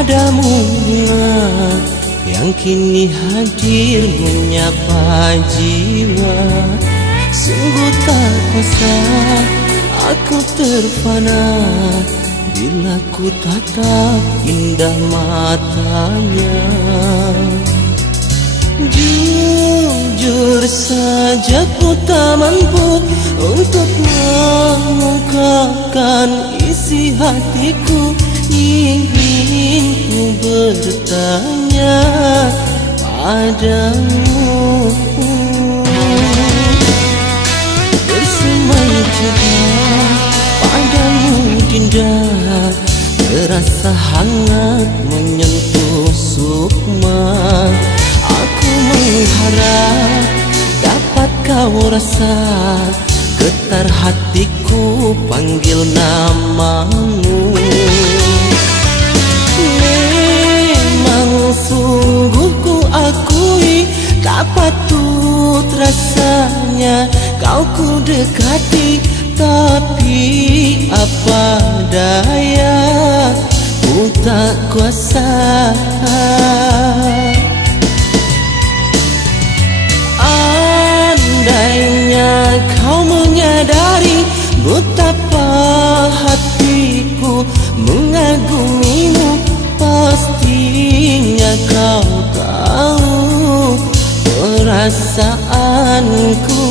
padamu bunga yang kini hadir menyapa jiwa. Sungguh tak kuasa aku terfana bila ku tatap indah matanya. Jujur saja ku tak mampu untuk mengungkapkan isi hatiku. Ingin ku bertanya padamu, bersemai juga padamu Dinda, terasa hangat menyentuh sukma. Aku mengharap dapat kau rasa getar hatiku panggil namamu. Memang sungguh ku akui tak patut rasanya kau ku dekati, tapi apa daya ku tak kuasa. Andainya kau menyadari betapa hatiku mengagumimu, pastinya kau tahu perasaanku.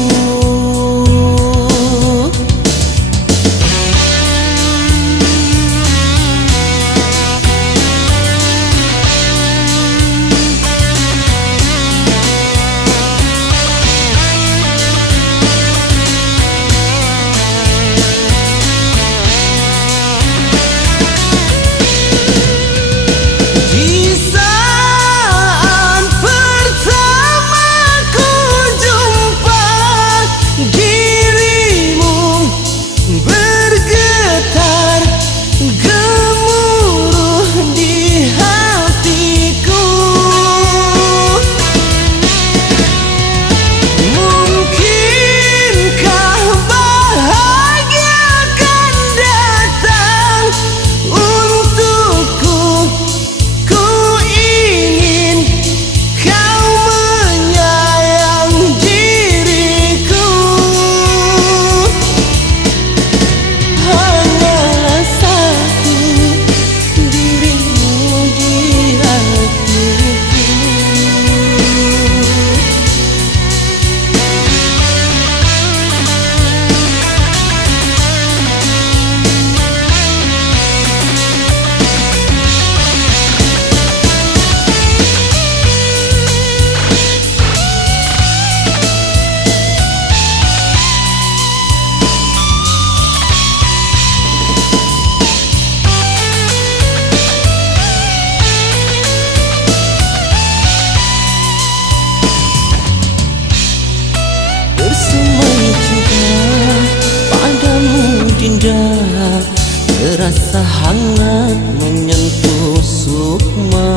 Terasa hangat menyentuh sukma.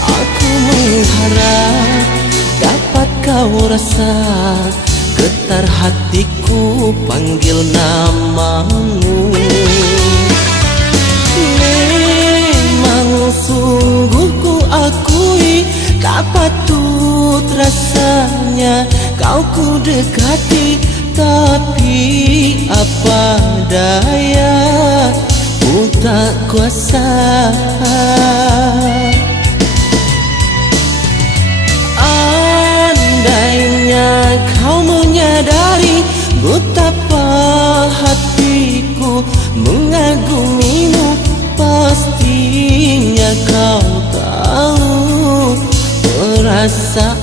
Aku mengharap dapat kau rasa getar hatiku panggil namamu. Memang sungguh ku akui tak patut rasanya kau ku dekati, tapi apa daya ku tak kuasa. Andainya kau menyadari betapa hatiku mengagumimu, pastinya kau tahu perasaan